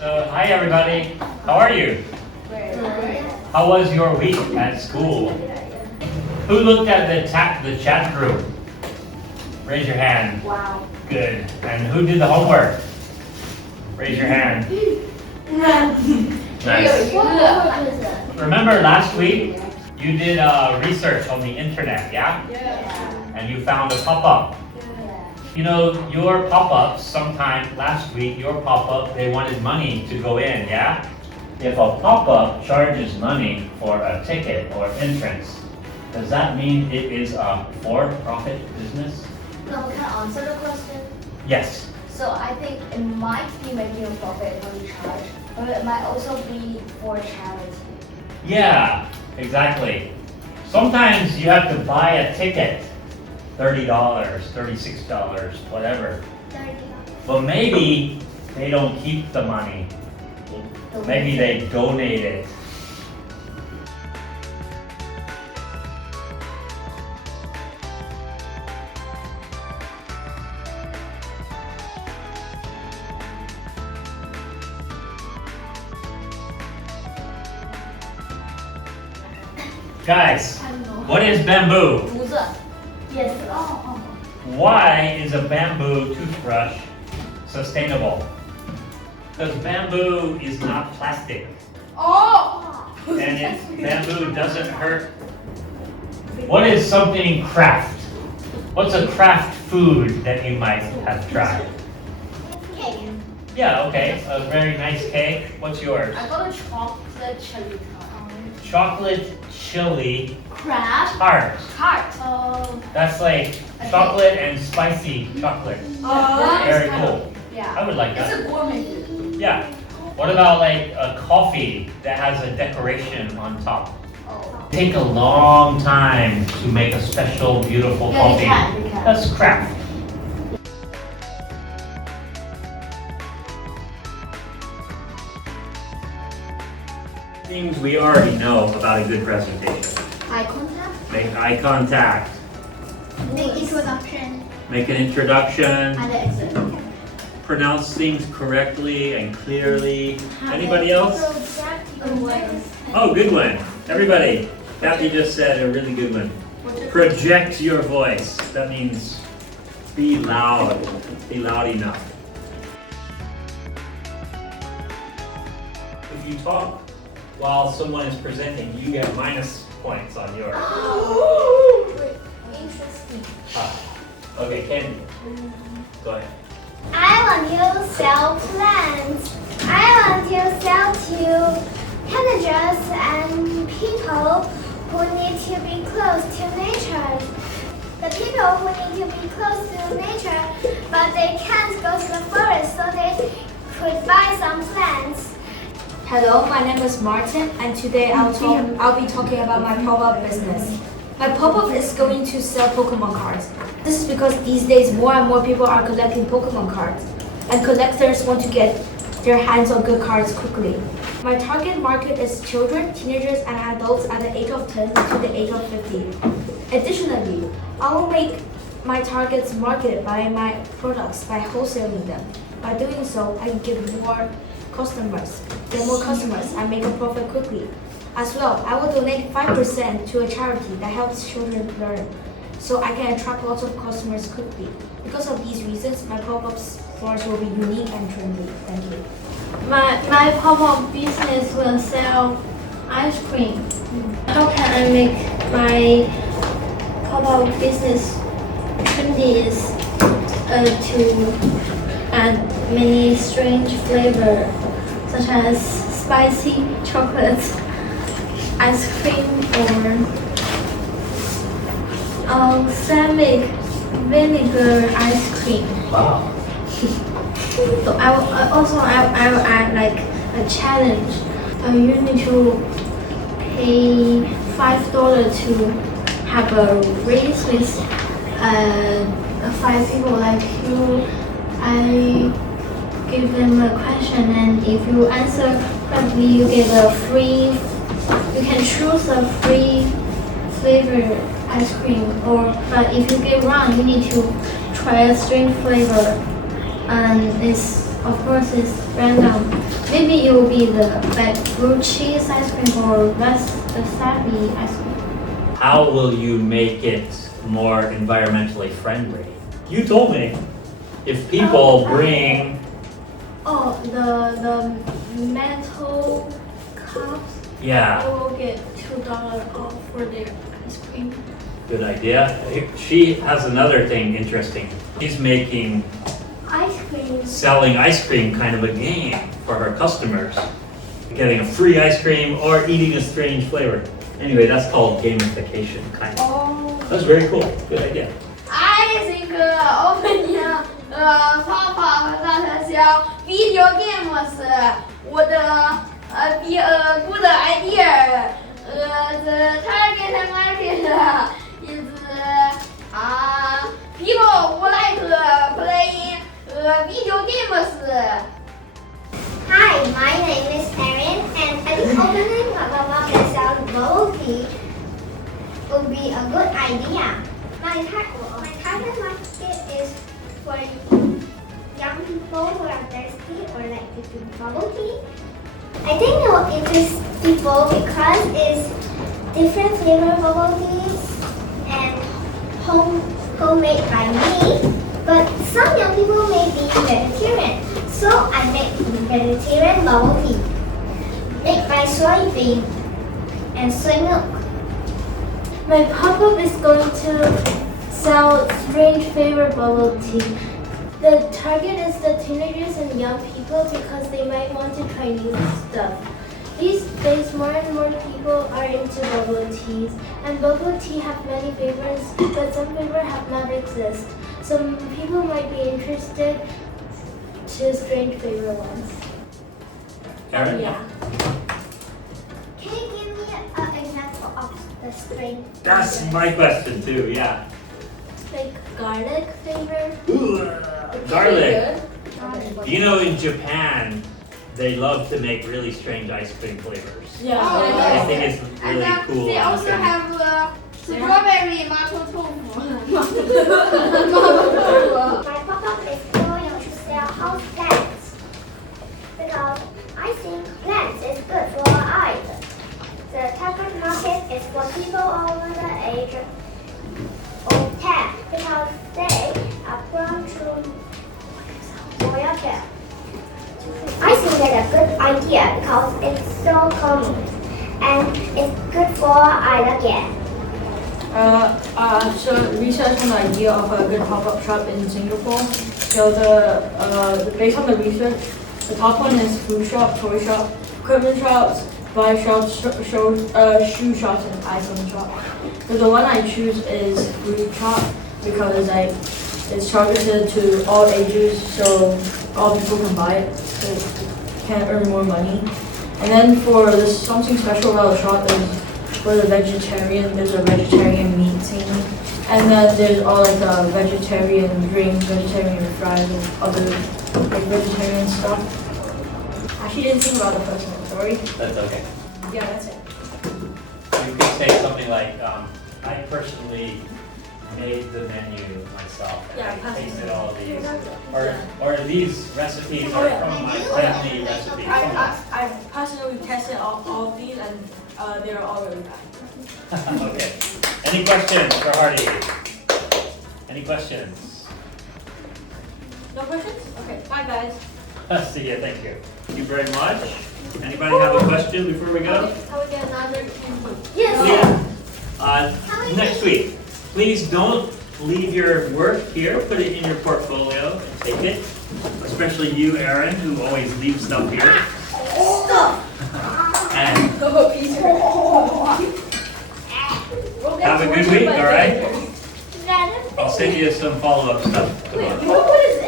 Hi everybody. How are you? How was your week at school? Who looked at the chat group? Raise your hand. Wow. Good. And who did the homework? Raise your hand. Nice. Remember last week you did research on the internet, yeah? Yeah. And you found a pop-up. You know, your pop-ups, sometime last week, your pop-up, they wanted money to go in, yeah? If a pop-up charges money for a ticket or entrance, does that mean it is a for-profit business? No, can I answer the question? Yes. So I think it might be making a profit for the charge, but it might also be for charity. Yeah, exactly. Sometimes you have to buy a ticket, $30, $36, whatever. But maybe they don't keep the money. Maybe they donate it. Guys, what is bamboo? 竹子 Yes. Why is a bamboo toothbrush sustainable? Because bamboo is not plastic. And bamboo doesn't hurt. What is something craft? What's a craft food that you might have tried? Cake. Yeah, okay, a very nice cake. What's yours? I got a chocolate chili tart. Chocolate chili Crab. tart. Tart. That's like chocolate and spicy chocolate. Very cool. Yeah. I would like It's that. a gourmet food. Yeah. What about like a coffee that has a decoration on top? Oh. Take a long time to make a special, beautiful Yeah, coffee. we can. That's craft. Things we already know about a good presentation. Eye contact. Make eye contact. Make introduction. Make an introduction. And exit. Pronounce things correctly and clearly. Anybody else? Oh, good one. Everybody. Kathy just said a really good one. Project your voice. That means be loud. Be loud enough. If you talk while someone is presenting, you get minus points on yours. Interesting. Okay, Candy. Go ahead. I want to sell plants. I want to sell to teenagers and people who need to be close to nature. The people who need to be close to nature, but they can't go to the forest, so they could buy some plants. Hello, my name is Martin, and today I'll be talking about my pop-up business. My pop-up is going to sell Pokemon cards. This is because these days more and more people are collecting Pokemon cards, and collectors want to get their hands on good cards quickly. My target market is children, teenagers, and adults at the age of 10 to the age of 50. Additionally, I will make my targets marketed by my products by wholesaling them. By doing so, I can get more customers, and make a profit quickly. As well, I will donate 5% to a charity that helps children learn, so I can attract lots of customers quickly. Because of these reasons, my pop-up stores will be unique and trendy. Thank you. My pop-up business will sell ice cream. How can I make my pop-up business trendy is to add many strange flavors such as spicy chocolate ice cream or balsamic vinegar ice cream. Wow. So I will add like a challenge. You need to pay $5 to have a race with 5 people like you. I give them a question, and if you answer correctly, you get a free. You can choose a free flavor ice cream, but if you get wrong, you need to try a strange flavor, and it's of course, it's random. Maybe it will be the like blue cheese ice cream or wasabi ice cream. How will you make it more environmentally friendly? You told me if people bring Oh, the metal cups. yeah. I will get $2 off for their ice cream. Good idea. She has another thing interesting. She's making Ice cream. selling ice cream kind of a game for her customers. Getting a free ice cream or eating a strange flavor. Anyway, that's called gamification, kind of. Oh. That's very cool. Good idea. I think opening pop-up 和大小 video games would be a good idea. The target market is people who like playing video games. Hi, my name is Erin, and I think opening a pop-up that sells bubble tea would be a good idea. My target market is for young people who are thirsty or like to drink bubble tea. I think it will interest people because it's different flavor bubble teas and homemade by me. But some young people may be vegetarian, so I make vegetarian bubble tea made by soybean and soy milk. My pop-up is going to sell strange favorite bubble tea. The target is the teenagers and young people because they might want to try new stuff. These days, more and more people are into bubble teas, and bubble tea have many flavors, but some flavors have not exist. Some people might be interested to strange favorite ones. Erin? Yeah. Can you give me an example of the string? That's my question too, yeah. Like garlic flavor. Ooh, garlic. You know, in Japan, they love to make really strange ice cream flavors. Yeah. I think it's And really cool. they also and- have strawberry mapo tofu. My pop-up is going to sell house plants because I think plants is good for our eyes. The target market is for people over the age of 10 because they are prone to royal care. I think that's a good idea because it's so common and it's good for our eyes again. So research on the idea of a good pop-up shop in Singapore. So based on the research, the top one is food shop, toy shop, equipment shops, buy shops, shoe shops, and iPhone shop. So the one I choose is food shop because it's targeted to all ages, so all people can buy it, so can earn more money. And then for this something special about the shop is for the vegetarian, there's a vegetarian meat scene. And then there's all like vegetarian drinks, vegetarian fries, and other like vegetarian stuff. Actually didn't think about the first one, sorry. That's okay. Yeah, that's it. You could say something like, I personally made the menu myself. Yeah, I tasted all of these. Yeah. Or these recipes are from my family recipes. I personally tested all of these and they're all really bad. Okay. Any questions for Hardy? Any questions? No questions? Okay, bye guys. See ya, thank you. Thank you very much. Anybody have a question before we go? How we get another 10 points? Yes. Yeah. Next week, please don't leave your work here. Put it in your portfolio and take it. Especially you, Erin, who always leaves stuff here. And have a good week, all right? I'll send you some follow-up stuff tomorrow. What is